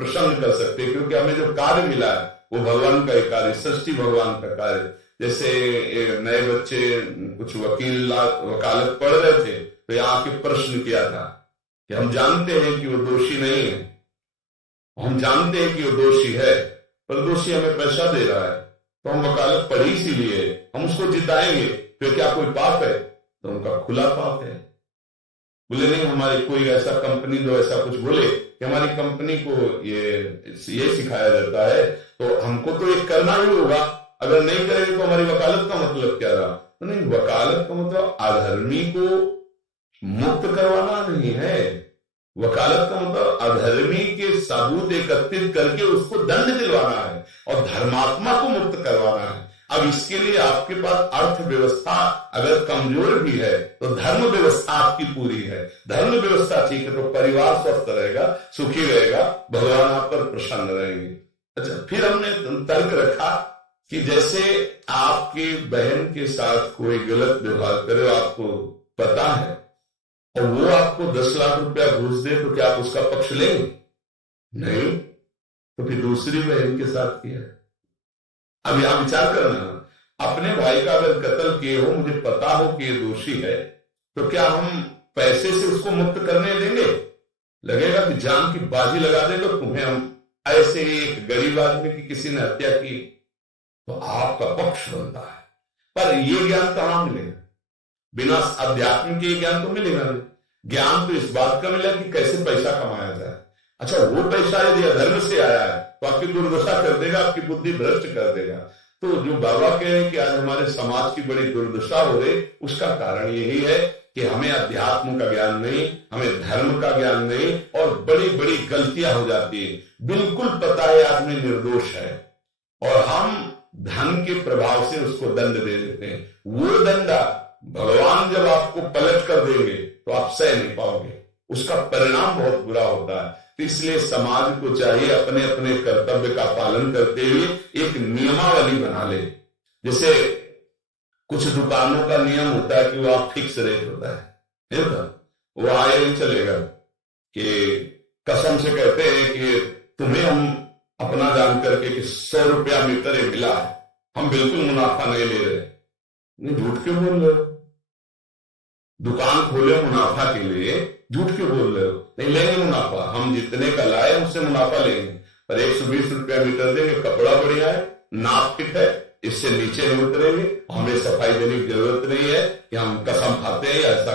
प्रसन्न कर सकते हैं, क्योंकि हमें जो कार्य मिला है वो भगवान का ही कार्य, सृष्टि भगवान का कार्य। जैसे नए बच्चे कुछ वकालत पढ़ रहे थे, तो यहाँ के प्रश्न किया था कि हम जानते हैं कि वो दोषी नहीं है, हम जानते हैं कि वो दोषी है, पर दोषी हमें पैसा दे रहा है, तो हम वकालत पढ़ी इसीलिए, हम उसको जिताएंगे, फिर क्या कोई पाप है? तो उनका खुला पाप है। बोले नहीं, हमारी कोई ऐसा कंपनी जो ऐसा कुछ बोले कि हमारी कंपनी को ये सिखाया जाता है, तो हमको तो ये करना ही होगा, अगर नहीं करेंगे तो हमारी वकालत का मतलब क्या रहा? तो नहीं, वकालत का मतलब अधर्मी को मुक्त करवाना नहीं है, वकालत का मतलब अधर्मी के सबूत एकत्रित करके उसको दंड दिलवाना है और धर्मात्मा को मुक्त करवाना है। अब इसके लिए आपके पास अर्थव्यवस्था अगर कमजोर भी है तो धर्म व्यवस्था आपकी पूरी है, धर्म व्यवस्था ठीक है तो परिवार स्वस्थ रहेगा, सुखी रहेगा, भगवान आप पर प्रसन्न रहेंगे। अच्छा, फिर हमने तर्क रखा कि जैसे आपकी बहन के साथ कोई गलत व्यवहार करे, आपको पता है, और वो आपको 10 लाख रुपया घूस दे, तो क्या आप उसका पक्ष लेंगे? नहीं, तो फिर दूसरी बहन के साथ किया। अब यहां विचार करना, अपने भाई का अगर कत्ल किए हो, मुझे पता हो कि ये दोषी है, तो क्या हम पैसे से उसको मुक्त करने देंगे? लगेगा कि जान की बाजी लगा देंगे तुम्हें हम। ऐसे एक गरीब आदमी की किसी ने हत्या की तो आपका पक्ष बनता है, पर ये ज्ञान कहां मिलेगा? बिना अध्यात्म के ज्ञान तो मिलेगा नहीं। ज्ञान तो इस बात का मिला कि कैसे पैसा कमाया जाए। अच्छा, वो पैसा यदि अधर्म से आया है तो आपकी दुर्दशा कर देगा, आपकी बुद्धि भ्रष्ट कर देगा। तो जो बाबा कह रहे हैं कि आज हमारे समाज की बड़ी दुर्दशा हो रही, उसका कारण यही है कि हमें अध्यात्म का ज्ञान नहीं, हमें धर्म का ज्ञान नहीं, और बड़ी बड़ी गलतियां हो जाती है। बिल्कुल पता है आदमी निर्दोष है और हम धन के प्रभाव से उसको दंड दे देते हैं। वो दंडा भगवान जब आपको पलट कर देंगे तो आप सह नहीं पाओगे, उसका परिणाम बहुत बुरा होता है। तो इसलिए समाज को चाहिए अपने अपने कर्तव्य का पालन करते हुए एक नियमावली बना ले। जैसे कुछ दुकानों का नियम होता है कि वो आप फिक्स रेट होता है, वो आए नहीं चलेगा, कि कसम से कहते हैं कि तुम्हें हम अपना जान करके कि 100 रुपया मीटर ये मिला है, हम बिल्कुल मुनाफा नहीं ले रहे। नहीं, झूठ क्यों बोल रहे हो? दुकान खोले मुनाफा के लिए, झूठ क्यों बोल रहे हो? नहीं लेंगे मुनाफा, हम जितने का लाए उससे मुनाफा लेंगे, पर 120 रुपया मीटर देंगे, कपड़ा बढ़िया है, नाप फिट है, इससे नीचे नहीं उतरेंगे, हमें सफाई देने की जरूरत नहीं है कि हम कसम खाते हैं ऐसा।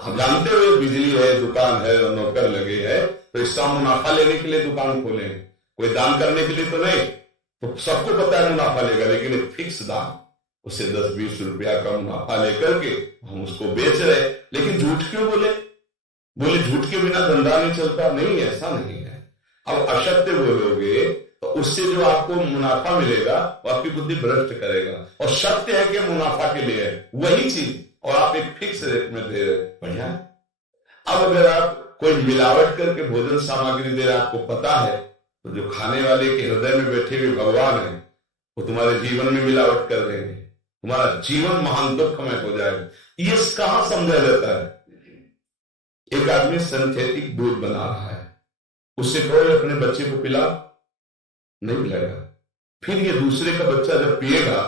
हम जानते हुए बिजली है, दुकान है, नौकर लगे है, तो इसका मुनाफा लेने के लिए दुकान खोले, कोई दान करने के लिए तो नहीं। तो सबको पता है मुनाफा लेगा, लेकिन एक फिक्स दाम, उससे 10-20 रुपया का मुनाफा लेकर के हम उसको बेच रहे। लेकिन झूठ क्यों बोले? झूठ के बिना धंधा नहीं चलता। नहीं, ऐसा नहीं है। अब असत्य बोलोगे तो उससे जो आपको मुनाफा मिलेगा वो आपकी बुद्धि भ्रष्ट करेगा, और सत्य है कि मुनाफा के लिए है वही चीज, और आप एक फिक्स रेट में दे रहे, बढ़िया। अब अगर आप कोई मिलावट करके भोजन सामग्री दे रहे, आपको पता है, तो जो खाने वाले के हृदय में बैठे हुए भगवान है वो तुम्हारे जीवन में मिलावट कर देंगे, तुम्हारा जीवन महान दुखमय हो जाएगा। ये कहां समझा जाता है? एक आदमी सिंथेटिक दूध बना रहा है, उससे कहो अपने बच्चे को पिला, नहीं पिलाएगा। फिर ये दूसरे का बच्चा जब पिएगा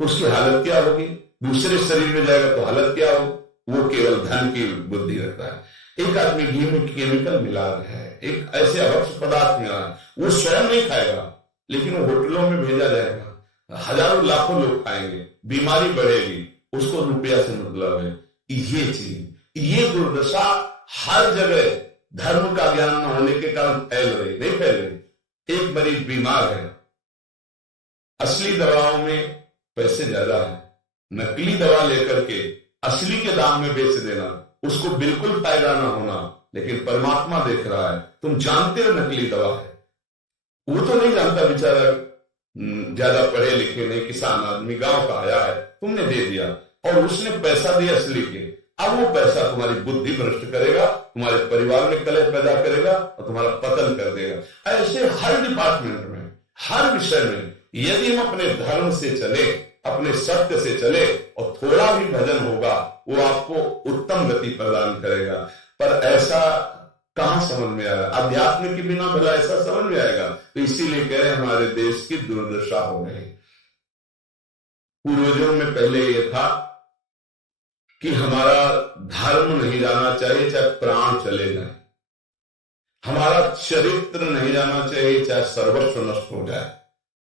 तो उसकी हालत क्या होगी? दूसरे शरीर में जाएगा तो हालत क्या होगी? वो केवल धन की बुद्धि रखता है। एक आदमी घी में केमिकल मिला रहा है, एक ऐसे अभक्ष पदार्थ मिला है, वो स्वयं नहीं खाएगा, लेकिन वो होटलों में भेजा जाएगा, हजारों लाखों लोग खाएंगे, बीमारी बढ़ेगी, उसको रुपया से मतलब है। ये चीज, ये दुर्दशा हर जगह धर्म का ज्ञान न होने के कारण फैल रही, नहीं फैल रही। एक मरीज बीमार है, असली दवाओं में पैसे ज्यादा है, नकली दवा लेकर के असली के दाम में बेच देना, उसको बिल्कुल फायदा ना होना। लेकिन परमात्मा देख रहा है, तुम जानते हो नकली दवा है, वो तो नहीं जानता बेचारा, ज्यादा पढ़े लिखे नहीं, किसान आदमी गांव का आया है, तुमने दे दिया और उसने पैसा दिया असली के। अब वो पैसा तुम्हारी बुद्धि भ्रष्ट करेगा, तुम्हारे परिवार में कलह पैदा करेगा और तुम्हारा पतन कर देगा। ऐसे हर डिपार्टमेंट में, हर विषय में यदि हम अपने धर्म से चले, अपने सत्य से चले और थोड़ा भी भजन होगा, वो आपको उत्तम गति प्रदान करेगा। पर ऐसा कहां समझ में आएगा? अध्यात्म के बिना भला ऐसा समझ में आएगा? तो इसीलिए कह रहे हमारे देश की दुर्दशा हो गई। पूर्वजों में पहले यह था कि हमारा धर्म नहीं जाना चाहिए चाहे प्राण चले जाए, हमारा चरित्र नहीं जाना चाहिए चाहे सर्वस्व नष्ट हो जाए,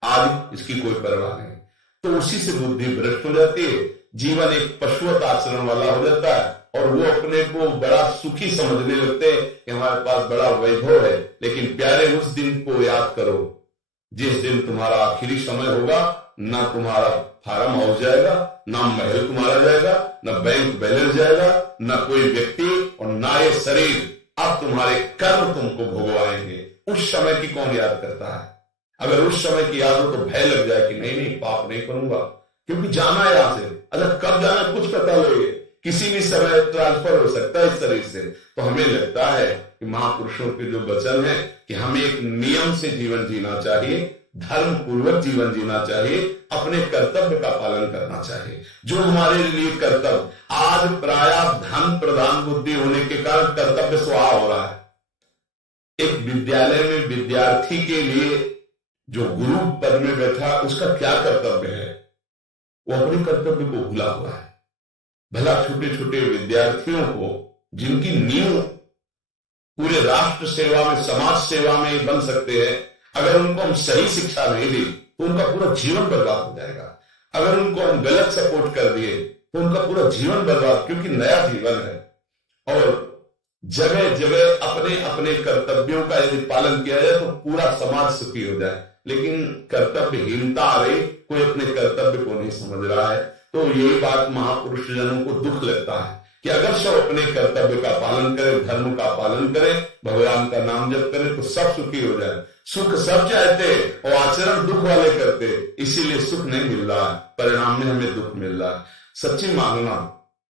आज इसकी कोई परवाह नहीं। तो उसी से बुद्धि भ्रष्ट हो जाती है, जीवन एक पशुवत आचरण वाला हो जाता है और वो अपने को बड़ा सुखी समझने लगते हैं कि हमारे पास बड़ा वैभव है। लेकिन प्यारे, उस दिन को याद करो जिस दिन तुम्हारा आखिरी समय होगा, ना तुम्हारा फार्म हाउस जाएगा, ना महल तुम्हारा जाएगा, ना बैंक बैलेंस जाएगा, ना कोई व्यक्ति और ना ये शरीर। अब तुम्हारे कर्म तुमको भोगवाएंगे। उस समय की कौन याद करता है? अगर उस समय की याद हो तो भय लग जाए कि नहीं नहीं, पाप नहीं करूंगा, क्योंकि जाना है यहां से। अच्छा, कब जाना कुछ पता लगे, किसी भी समय ट्रांसफर हो सकता है इस शरीर से। तो हमें लगता है कि महापुरुषों के जो वचन है कि हमें एक नियम से जीवन जीना चाहिए, धर्म पूर्वक जीवन जीना चाहिए, अपने कर्तव्य का पालन करना चाहिए। जो हमारे लिए कर्तव्य, आज प्राय धन प्रधान बुद्धि होने के कारण कर्तव्य स्वाहा हो रहा है। एक विद्यालय में विद्यार्थी के लिए जो गुरु पद में बैठा, उसका क्या कर्तव्य है? वो अपने कर्तव्य को भूला हुआ है। भला छोटे छोटे विद्यार्थियों को जिनकी नींव पूरे राष्ट्र सेवा में, समाज सेवा में बन सकते हैं, अगर उनको हम सही शिक्षा नहीं दी तो उनका पूरा जीवन बर्बाद हो जाएगा। अगर उनको हम गलत सपोर्ट कर दिए तो उनका पूरा जीवन बर्बाद, क्योंकि नया जीवन है। और जगह जगह अपने अपने कर्तव्यों का यदि पालन किया जाए तो पूरा समाज सुखी हो जाए। लेकिन कर्तव्यहीनता आ रही, कोई अपने कर्तव्य को नहीं समझ रहा है। तो यही बात महापुरुष जनों को दुख लगता है कि अगर सब अपने कर्तव्य का पालन करें, धर्म का पालन करें, भगवान का नाम जप करें तो सब सुखी हो जाए। सुख सब चाहते और आचरण दुख वाले करते, इसीलिए सुख नहीं मिल रहा है, परिणाम में हमें दुख मिल रहा है। सच्ची मांगना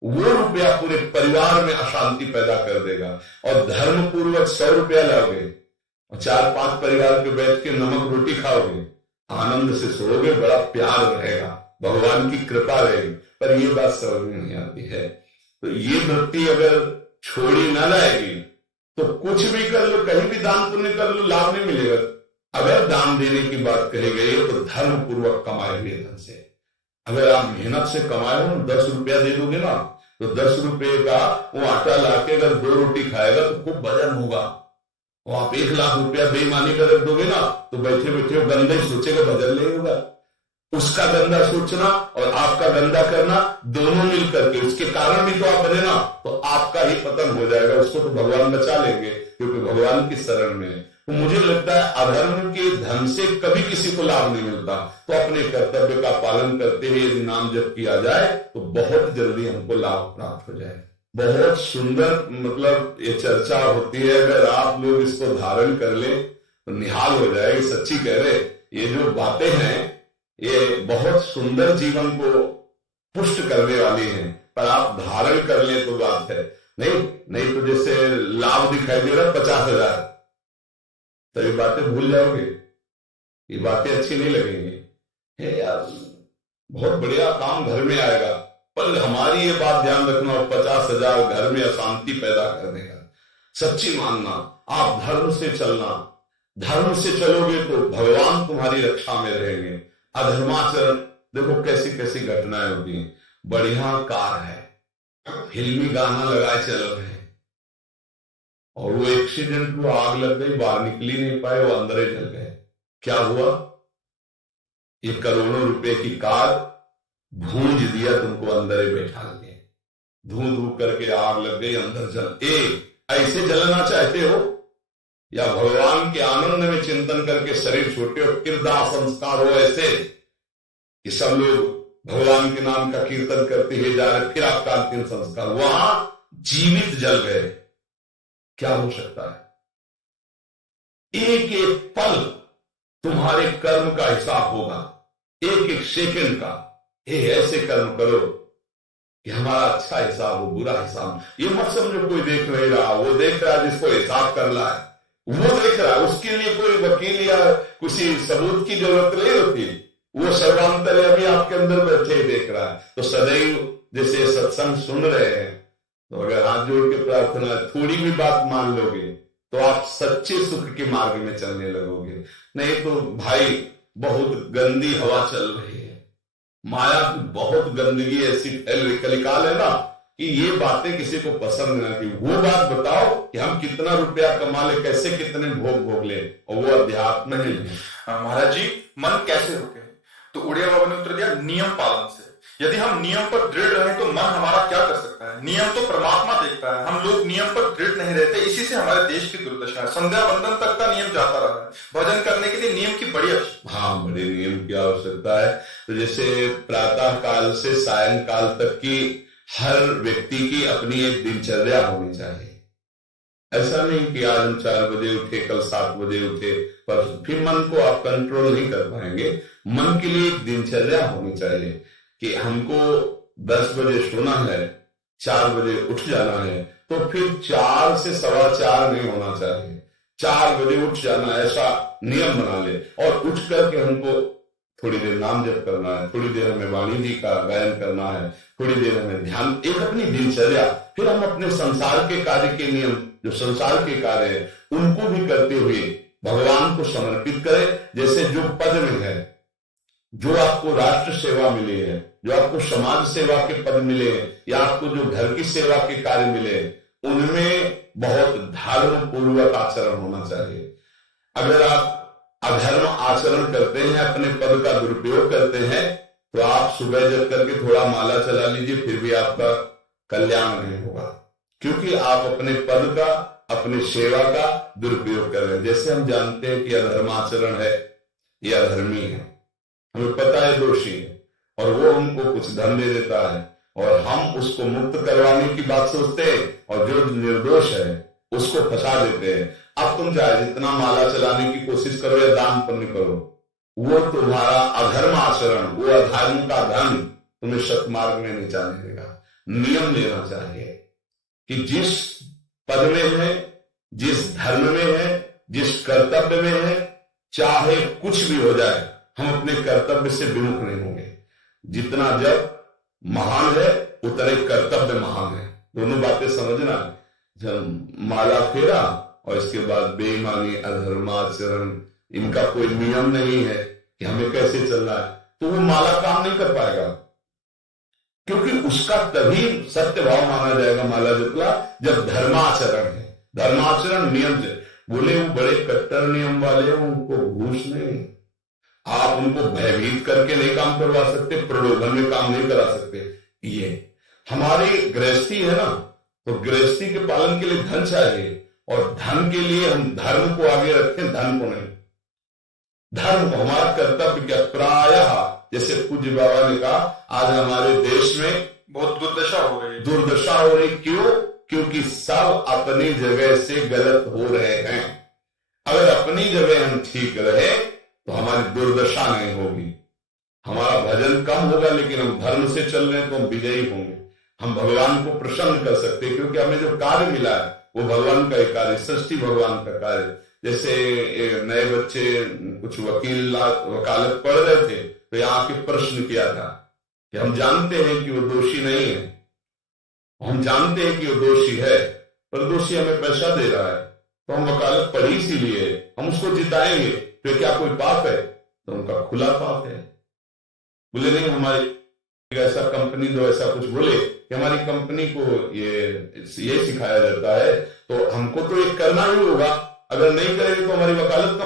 वो रुपया पूरे परिवार में अशांति पैदा कर देगा। और धर्म पूर्वक 100 रुपया लाओगे और 4-5 परिवार के बैठ के नमक रोटी खाओगे, आनंद से सोओगे, बड़ा प्यार रहेगा, भगवान की कृपा रहेगी। पर ये बात समझ में नहीं आती है। तो ये वृत्ति अगर छोड़ी ना जाएगी तो कुछ भी कर लो, कहीं भी दान पुण्य कर लो, लाभ नहीं मिलेगा। अगर दान देने की बात कही गई है तो धर्म पूर्वक कमाए हुए धन से। अगर आप मेहनत से कमाए हो, 10 रुपया दे दोगे ना, तो 10 रुपये का वो आटा लाके अगर 2 रोटी खाएगा तो खूब वजन होगा। और आप 1 लाख रुपया बेईमानी कर रख दोगे ना, तो बैठे बैठे वो गंदा ही सोचेगा, वजन नहीं होगा। उसका गंदा सोचना और आपका गंदा करना दोनों मिलकर के, उसके कारण भी तो आप बने ना, तो आपका ही पतन हो जाएगा। उसको तो भगवान बचा लेंगे क्योंकि भगवान की शरण में है। तो मुझे लगता है अधर्म के धन से कभी किसी को लाभ नहीं मिलता। तो अपने कर्तव्य का पालन करते हुए यदि नाम जप किया जाए तो बहुत जल्दी हमको लाभ प्राप्त हो जाए। बहुत सुंदर मतलब ये चर्चा होती है। अगर आप लोग इसको धारण कर ले तो निहाल हो जाएगी। सच्ची कह रहे, ये जो बातें हैं ये बहुत सुंदर जीवन को पुष्ट करने वाली हैं, पर आप धारण कर ले तो बात है। नहीं तो जैसे लाभ दिखाई दे रहा 50,000, तो ये बातें भूल जाओगे, ये बातें अच्छी नहीं लगेंगी। हे यार, बहुत बढ़िया काम घर में आएगा, पर हमारी ये बात ध्यान रखना, 50,000 घर में अशांति पैदा कर देगा। सच्ची मानना, आप धर्म से चलना, धर्म से चलोगे तो भगवान तुम्हारी रक्षा में रहेंगे। अधर्माचरण देखो कैसी कैसी घटनाएं होती हैं। बढ़िया कार है, फिल्मी गाना लगाए चल रहे हैं और वो एक्सीडेंट हुआ, आग लग गई, बाहर निकल ही नहीं पाए, वो अंदर ही जल गए। क्या हुआ? ये करोड़ों रुपए की कार भूंज दिया तुमको, अंदर ही बैठा दिए, धू धू करके आग लग गई, अंदर जल। ऐसे जलना चाहते हो या भगवान के आनंद में चिंतन करके शरीर छोटे और किरदार संस्कार हो ऐसे कि सब लोग भगवान के नाम का कीर्तन करते हुए जा रहे, फिर आपका अंतिम संस्कार वहां जीवित जल गए। क्या हो सकता है? एक एक पल तुम्हारे कर्म का हिसाब होगा, एक एक सेकंड का। ये ऐसे कर्म करो कि हमारा अच्छा हिसाब हो, बुरा हिसाब। ये मत समझो कोई देख नहीं रहा, वो देख रहा है जिसको हिसाब करना है, वो देख रहा है। उसके लिए कोई वकील या किसी सबूत की जरूरत नहीं होती, वो सर्वांतर्यामी आपके अंदर बैठे ही देख रहा है। तो सदैव जैसे सत्संग सुन रहे हैं तो अगर हाथ जोड़ के प्रार्थना, थोड़ी भी बात मान लोगे तो आप सच्चे सुख के मार्ग में चलने लगोगे। नहीं तो भाई बहुत गंदी हवा चल रही है, माया की बहुत गंदगी ऐसी फैल रही, कलिकाल है ना, कि ये बातें किसी को पसंद ना की। वो बात बताओ कि हम कितना रुपया कमा ले, कैसे कितने भोग भोग ले, और वो अध्यात्म नहीं है। महाराज जी, मन कैसे रोके? तो उड़िया बाबा ने उत्तर दिया, नियम पालन से। यदि हम नियम पर दृढ़ रहे तो मन हमारा क्या कर सकता है? नियम तो परमात्मा देखता है, हम लोग नियम पर दृढ़ नहीं रहते, इसी से हमारे देश की दुर्दशा है। संध्या वंदन तक का नियम जाता रहा है, भजन करने के लिए नियम की बड़ी आवश्यकता। हाँ, बड़े नियम की आवश्यकता है। तो जैसे प्रातः काल से सायंकाल तक की हर व्यक्ति की अपनी एक दिनचर्या होनी चाहिए। ऐसा नहीं कि आज हम 4 बजे उठे, कल 7 बजे उठे, पर फिर मन को आप कंट्रोल नहीं कर पाएंगे। मन के लिए एक दिनचर्या होनी चाहिए कि हमको 10 बजे सोना है, 4 बजे उठ जाना है, तो फिर 4 से 4:15 नहीं होना चाहिए, 4 बजे उठ जाना, ऐसा नियम बना ले। और उठ करके हमको थोड़ी देर नाम जप करना है, थोड़ी देर हमें वाणी जी का गायन करना है, थोड़ी देर हमें ध्यान, एक अपनी दिनचर्या। फिर हम अपने संसार के कार्य के नियम, जो संसार के कार्य है, उनको भी करते हुए भगवान को समर्पित करें। जैसे जो पद में है, जो आपको राष्ट्र सेवा मिली है, जो आपको समाज सेवा के पद मिले, या आपको जो घर की सेवा के कार्य मिले, उनमें बहुत धर्म पूर्वक आचरण होना चाहिए। अगर आप अधर्म आचरण करते हैं, अपने पद का दुरुपयोग करते हैं, तो आप सुबह जग करके थोड़ा माला चला लीजिए, फिर भी आपका कल्याण नहीं होगा, क्योंकि आप अपने पद का, अपनी सेवा का दुरुपयोग कर रहे हैं। जैसे हम जानते हैं कि अधर्माचरण है, यह अधर्मी है, हमें पता है दोषी है, और वो उनको कुछ धन दे देता है, और हम उसको मुक्त करवाने की बात सोचते हैं, और जो निर्दोष है उसको फंसा देते हैं। अब तुम चाहे जितना माला चलाने की कोशिश करो या दान पुण्य करो, वो तुम्हारा अधर्म आचरण, वो अधर्म का धन तुम्हें सत्मार्ग में नहीं जाने देगा। नियम लेना चाहिए कि जिस पद में है, जिस धर्म में है, जिस कर्तव्य में है, चाहे कुछ भी हो जाए, हम अपने कर्तव्य से विमुख नहीं होंगे। जितना जब महान है, उतने कर्तव्य महान है। दोनों बातें समझना। जब माला फेरा और इसके बाद बेईमानी, अधर्माचरण, इनका कोई नियम नहीं है कि हमें कैसे चलना है, तो वो माला काम नहीं कर पाएगा, क्योंकि उसका तभी सत्य भाव माना जाएगा माला जपला जब धर्माचरण है। धर्माचरण नियम से, बोले वो बड़े कट्टर नियम वाले हैं, उनको घूस नहीं, आप उनको भयभीत करके नहीं काम करवा सकते, प्रलोभन में काम नहीं करा सकते। ये हमारी गृहस्थी है ना, तो गृहस्थी के पालन के लिए धन चाहिए, और धन के लिए हम धर्म को आगे रखें, धन को नहीं। धर्म को, हमारा कर्तव्य क्या, प्रायः जैसे पूज्य बाबा ने कहा, आज हमारे देश में बहुत दुर्दशा हो गई। दुर्दशा हो रही, क्यों? क्योंकि सब अपनी जगह से गलत हो रहे हैं। अगर अपनी जगह हम ठीक रहे तो हमारी दुर्दशा नहीं होगी, हमारा भजन कम होगा, लेकिन हम धर्म से चल रहे हैं तो हम विजयी होंगे। हम भगवान को प्रसन्न कर सकते हैं, क्योंकि हमें जो कार्य मिला है वो भगवान का ही कार्य, सृष्टि भगवान का कार्य। जैसे नए बच्चे कुछ वकालत पढ़ रहे थे, तो यहाँ के प्रश्न किया था कि हम जानते हैं कि वो दोषी नहीं है, हम जानते हैं कि वो दोषी है, पर दोषी हमें पैसा दे रहा है, तो हम वकालत पढ़ी इसीलिए, हम उसको जिताएंगे, फिर क्या कोई पाप है? तो उनका खुला पाप है। बोले नहीं, हमारी ऐसा कंपनी दो, ऐसा कुछ बोले कि हमारी कंपनी को ये सिखाया जाता है, तो हमको तो ये करना ही होगा, अगर नहीं करेंगे तो हमारी वकालत